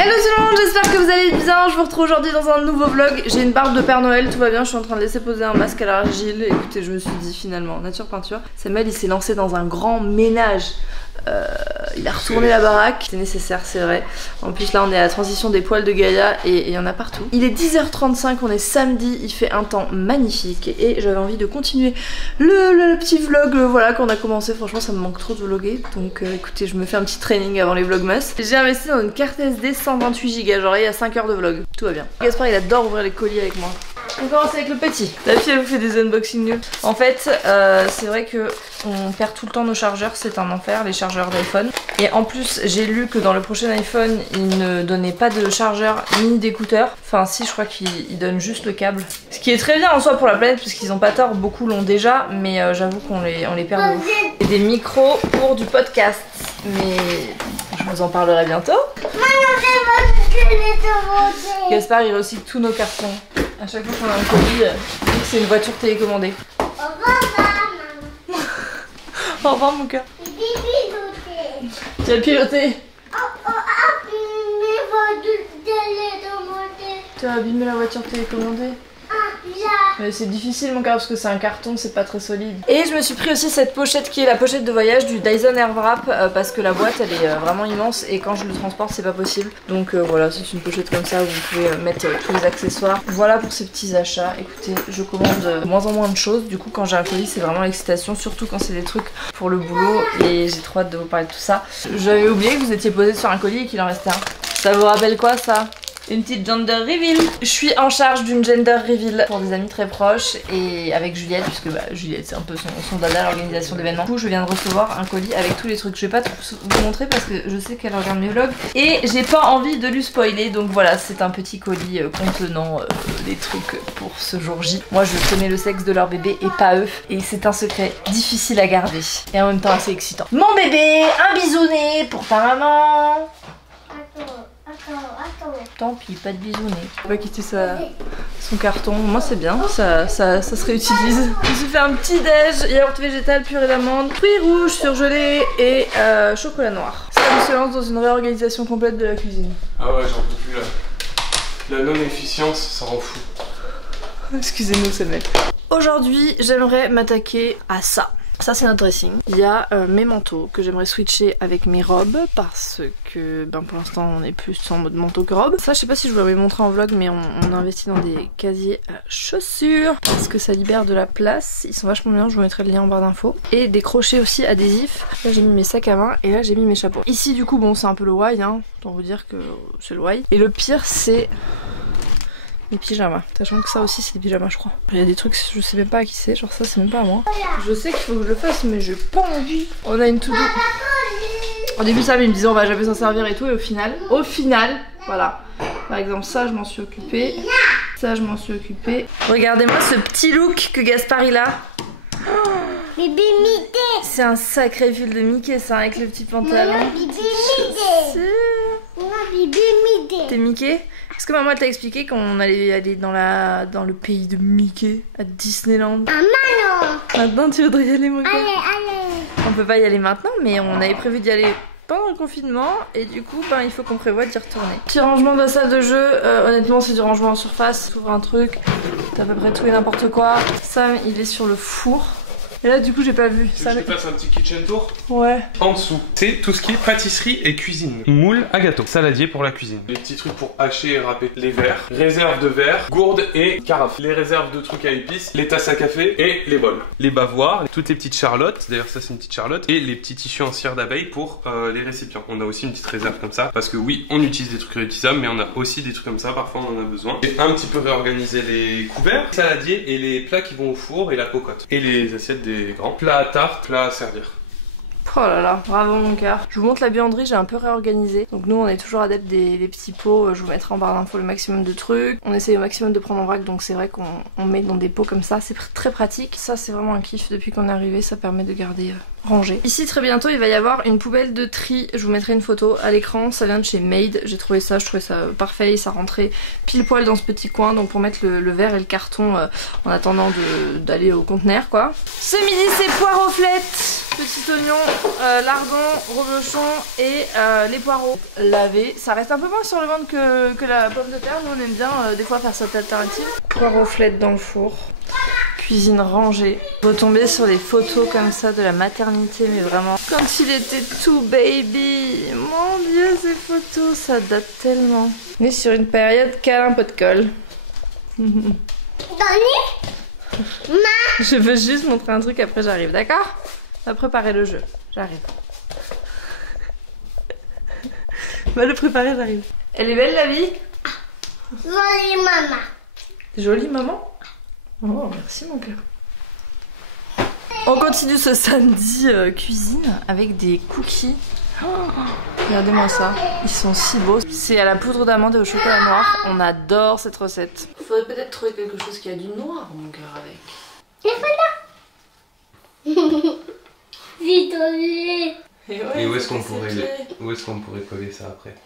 Hello tout le monde, j'espère que vous allez bien. Je vous retrouve aujourd'hui dans un nouveau vlog. J'ai une barbe de Père Noël, tout va bien. Je suis en train de laisser poser un masque à l'argile. Écoutez, je me suis dit finalement, nature peinture. Samuel il s'est lancé dans un grand ménage. Il a retourné la baraque. C'est nécessaire, c'est vrai. En plus là on est à la transition des poils de Gaïa et il y en a partout. Il est 10h35, on est samedi, il fait un temps magnifique. Et j'avais envie de continuer le petit vlog voilà, qu'on a commencé. Franchement ça me manque trop de vlogger. Donc écoutez, je me fais un petit training avant les vlogmas. J'ai investi dans une carte SD 128 Go, genre il y a 5 heures de vlog. Tout va bien. Gaspard il adore ouvrir les colis avec moi. On commence avec le petit. La fille elle vous fait des unboxings nuls. En fait c'est vrai que on perd tout le temps nos chargeurs, c'est un enfer les chargeurs d'iPhone. Et en plus j'ai lu que dans le prochain iPhone il ne donnait pas de chargeur ni d'écouteurs. Enfin si, je crois qu'il donne juste le câble. Ce qui est très bien en soi pour la planète parce qu'ils ont pas tort, beaucoup l'ont déjà. Mais j'avoue qu'on les perd de ouf. Et des micros pour du podcast. Mais je vous en parlerai bientôt. Gaspard il recycle tous nos cartons. À chaque fois qu'on a un colis, c'est une voiture télécommandée. Au revoir maman. Au revoir mon cœur. Tu vas piloter. Tu as abîmé la voiture télécommandée. C'est difficile mon cœur parce que c'est un carton, c'est pas très solide. Et je me suis pris aussi cette pochette qui est la pochette de voyage du Dyson Airwrap parce que la boîte elle est vraiment immense et quand je le transporte c'est pas possible. Donc voilà, c'est une pochette comme ça où vous pouvez mettre tous les accessoires. Voilà pour ces petits achats. Écoutez, je commande de moins en moins de choses. Du coup quand j'ai un colis c'est vraiment l'excitation, surtout quand c'est des trucs pour le boulot et j'ai trop hâte de vous parler de tout ça. J'avais oublié que vous étiez posé sur un colis et qu'il en restait un. Ça vous rappelle quoi ça ? Une petite gender reveal. Je suis en charge d'une gender reveal pour des amis très proches et avec Juliette, puisque Juliette c'est un peu son dada, l'organisation d'événements. Du coup je viens de recevoir un colis avec tous les trucs. Je vais pas vous montrer parce que je sais qu'elle regarde mes vlogs et j'ai pas envie de lui spoiler. Donc voilà, c'est un petit colis contenant des trucs pour ce jour J. Moi je connais le sexe de leur bébé et pas eux. Et c'est un secret difficile à garder et en même temps assez excitant. Mon bébé, un bisounet pour ta maman. Tant pis, pas de bisounet. On va quitter son carton. Moi c'est bien, ça se réutilise. Je me suis fait un petit déj, yaourt végétal, purée d'amande, fruits rouges surgelés et chocolat noir. Ça me lance dans une réorganisation complète de la cuisine. Ah ouais, j'en peux plus là. La non-efficience, ça rend fou. Excusez-nous, c'est mec. Aujourd'hui, j'aimerais m'attaquer à ça. Ça c'est notre dressing. Il y a mes manteaux que j'aimerais switcher avec mes robes parce que pour l'instant on est plus en mode manteau que robe. Ça je sais pas si je vous l'avais montré en vlog mais on a investi dans des casiers à chaussures parce que ça libère de la place. Ils sont vachement bien, je vous mettrai le lien en barre d'infos. Et des crochets aussi adhésifs. Là j'ai mis mes sacs à main et là j'ai mis mes chapeaux. Ici du coup bon c'est un peu le why hein, pour vous dire que c'est le why. Et le pire c'est les pyjamas, sachant que ça aussi c'est des pyjamas je crois. Il y a des trucs je sais même pas à qui c'est, genre ça c'est même pas à moi. Je sais qu'il faut que je le fasse mais j'ai pas envie. On a une to-do. Au début ça il me disait on va jamais s'en servir et tout et au final voilà. Par exemple ça je m'en suis occupée. Ça je m'en suis occupée. Regardez-moi ce petit look que Gaspard il a. Bébé Mickey. C'est un sacré pull de Mickey ça avec le petit pantalon. Bébé Mickey. Bébé Mickey. T'es Mickey? Est-ce que maman t'a expliqué qu'on allait aller dans le pays de Mickey, à Disneyland? Ah non. Maintenant tu voudrais y aller mon cœur? Allez. On peut pas y aller maintenant mais on avait prévu d'y aller pendant le confinement et du coup il faut qu'on prévoie d'y retourner. Petit rangement de la salle de jeu, honnêtement c'est du rangement en surface. T'ouvres un truc, t'as à peu près tout et n'importe quoi. Sam il est sur le four. Et là du coup j'ai pas vu. Tu veux que je te fasse un petit kitchen tour? Ouais. En dessous, c'est tout ce qui est pâtisserie et cuisine. Moule à gâteau, saladier pour la cuisine. Les petits trucs pour hacher et râper. Les verres, réserve de verres, gourdes et carafes. Les réserves de trucs à épices, les tasses à café et les bols. Les bavoirs, toutes les petites charlottes. D'ailleurs ça c'est une petite charlotte. Et les petits tissus en cire d'abeille pour les récipients. On a aussi une petite réserve comme ça. Parce que oui, on utilise des trucs réutilisables mais on a aussi des trucs comme ça. Parfois on en a besoin. J'ai un petit peu réorganisé les couverts, les saladiers et les plats qui vont au four et la cocotte. Et les assiettes des grands. Plat à tarte, plat à servir. Oh là là, bravo mon cœur. Je vous montre la buanderie, j'ai un peu réorganisé. Donc nous on est toujours adeptes des petits pots. Je vous mettrai en barre d'infos le maximum de trucs. On essaye au maximum de prendre en vrac, donc c'est vrai qu'on met dans des pots comme ça. C'est très pratique. Ça c'est vraiment un kiff depuis qu'on est arrivé, ça permet de garder rangé. Ici très bientôt il va y avoir une poubelle de tri. Je vous mettrai une photo à l'écran. Ça vient de chez Made. J'ai trouvé ça, je trouvais ça parfait. Ça rentrait pile poil dans ce petit coin. Donc pour mettre le verre et le carton en attendant d'aller au conteneur quoi. Ce midi c'est poire aux flettes. Petit oignon, lardon, reblochon et les poireaux lavés. Ça reste un peu moins sur le ventre que la pomme de terre. Nous on aime bien des fois faire cette alternative. Poireaux flettes dans le four. Cuisine rangée. Retombé sur les photos comme ça de la maternité, mais vraiment quand il était tout baby. Mon dieu, ces photos, ça date tellement. On est sur une période câlin pot de colle. Je veux juste montrer un truc, après j'arrive, d'accord? On va préparer le jeu, j'arrive. On va le préparer, j'arrive. Elle est belle la vie? Jolie maman. Jolie maman? Oh, merci mon cœur. On continue ce samedi cuisine avec des cookies. Oh, regardez-moi ça, ils sont si beaux. C'est à la poudre d'amande et au chocolat noir. On adore cette recette. Il faudrait peut-être trouver quelque chose qui a du noir, mon cœur, avec. Et voilà. Vite, Et où est-ce qu'on pourrait coller ça après?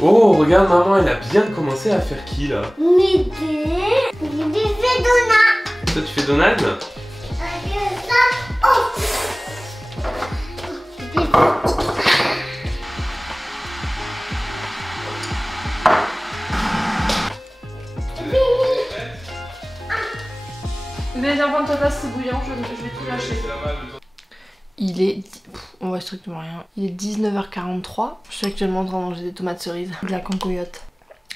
Oh, regarde, maman, elle a bien commencé à faire qui là? Midi. Midi fait Donald. Toi, tu fais Donald? Mais viens prendre ta tasse, c'est bouillant, je vais tout lâcher. Il est... on voit strictement rien. Il est 19h43. Je suis actuellement en train de manger des tomates cerises. De la cancoyote.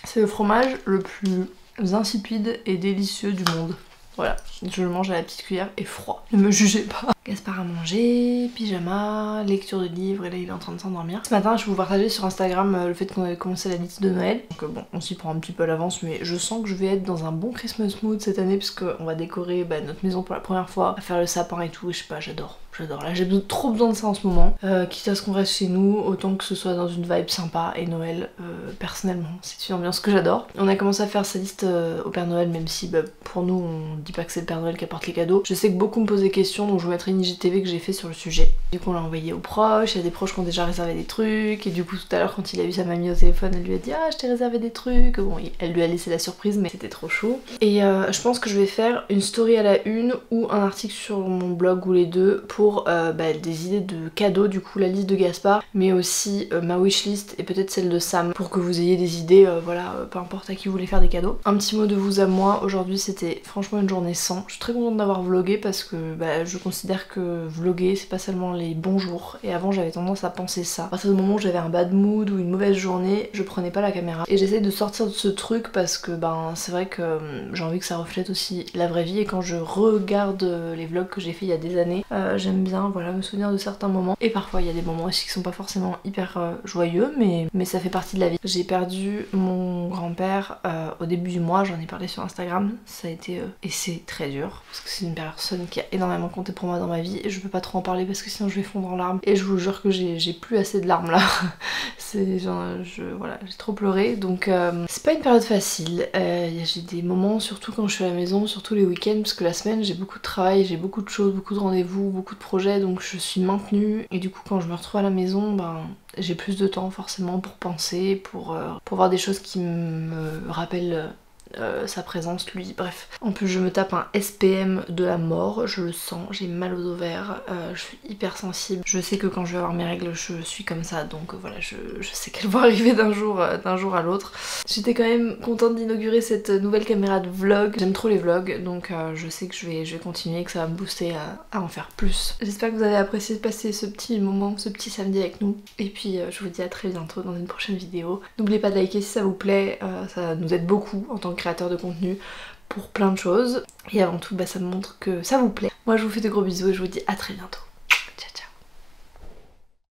C'est le fromage le plus insipide et délicieux du monde. Voilà, je le mange à la petite cuillère et froid. Ne me jugez pas. Gaspard a mangé, pyjama, lecture de livres et là il est en train de s'endormir. Ce matin je vais vous partager sur Instagram le fait qu'on avait commencé la liste de Noël. Donc bon, on s'y prend un petit peu à l'avance mais je sens que je vais être dans un bon Christmas mood cette année puisqu'on va décorer notre maison pour la première fois, à faire le sapin et tout, et je sais pas, j'adore. J'adore, là j'ai trop besoin de ça en ce moment. Quitte à ce qu'on reste chez nous, autant que ce soit dans une vibe sympa. Et Noël, personnellement, c'est une ambiance que j'adore. On a commencé à faire sa liste au Père Noël, même si pour nous on dit pas que c'est le Père Noël qui apporte les cadeaux. Je sais que beaucoup me posent des questions, donc je vous mettrai une IGTV que j'ai fait sur le sujet. Du coup on l'a envoyé aux proches, il y a des proches qui ont déjà réservé des trucs. Et du coup tout à l'heure quand il a eu sa mamie au téléphone, elle lui a dit ah je t'ai réservé des trucs. Bon, elle lui a laissé la surprise mais c'était trop chaud. Et je pense que je vais faire une story à la une ou un article sur mon blog ou les deux pour des idées de cadeaux, du coup la liste de Gaspard, mais aussi ma wishlist et peut-être celle de Sam pour que vous ayez des idées, peu importe à qui vous voulez faire des cadeaux. Un petit mot de vous à moi, aujourd'hui c'était franchement une journée sans. Je suis très contente d'avoir vlogué parce que je considère que vloguer c'est pas seulement les bons jours, et avant j'avais tendance à penser ça. À partir du moment où j'avais un bad mood ou une mauvaise journée, je prenais pas la caméra. Et j'essaie de sortir de ce truc parce que c'est vrai que j'ai envie que ça reflète aussi la vraie vie, et quand je regarde les vlogs que j'ai fait il y a des années, j'aime bien me souvenir de certains moments, et parfois il y a des moments aussi qui sont pas forcément hyper joyeux, mais ça fait partie de la vie. J'ai perdu mon grand-père au début du mois, j'en ai parlé sur Instagram, ça a été et c'est très dur parce que c'est une personne qui a énormément compté pour moi dans ma vie et je peux pas trop en parler parce que sinon je vais fondre en larmes, et je vous jure que j'ai plus assez de larmes là. C'est genre voilà, j'ai trop pleuré, donc c'est pas une période facile. J'ai des moments, surtout quand je suis à la maison, surtout les week-ends, parce que la semaine j'ai beaucoup de travail, j'ai beaucoup de choses, beaucoup de rendez-vous, beaucoup de projets, donc je suis maintenue, et du coup quand je me retrouve à la maison, j'ai plus de temps forcément pour penser, pour voir des choses qui me rappellent sa présence, lui, bref. En plus je me tape un SPM de la mort, je le sens, j'ai mal aux ovaires, je suis hyper sensible. Je sais que quand je vais avoir mes règles je suis comme ça, donc voilà, je sais qu'elles vont arriver d'un jour à l'autre. J'étais quand même contente d'inaugurer cette nouvelle caméra de vlog, j'aime trop les vlogs, donc je sais que je vais continuer, que ça va me booster à en faire plus. J'espère que vous avez apprécié de passer ce petit moment, ce petit samedi avec nous, et puis je vous dis à très bientôt dans une prochaine vidéo. N'oubliez pas de liker si ça vous plaît, ça nous aide beaucoup en tant que créateur de contenu pour plein de choses, et avant tout ça me montre que ça vous plaît. Moi je vous fais de gros bisous et je vous dis à très bientôt.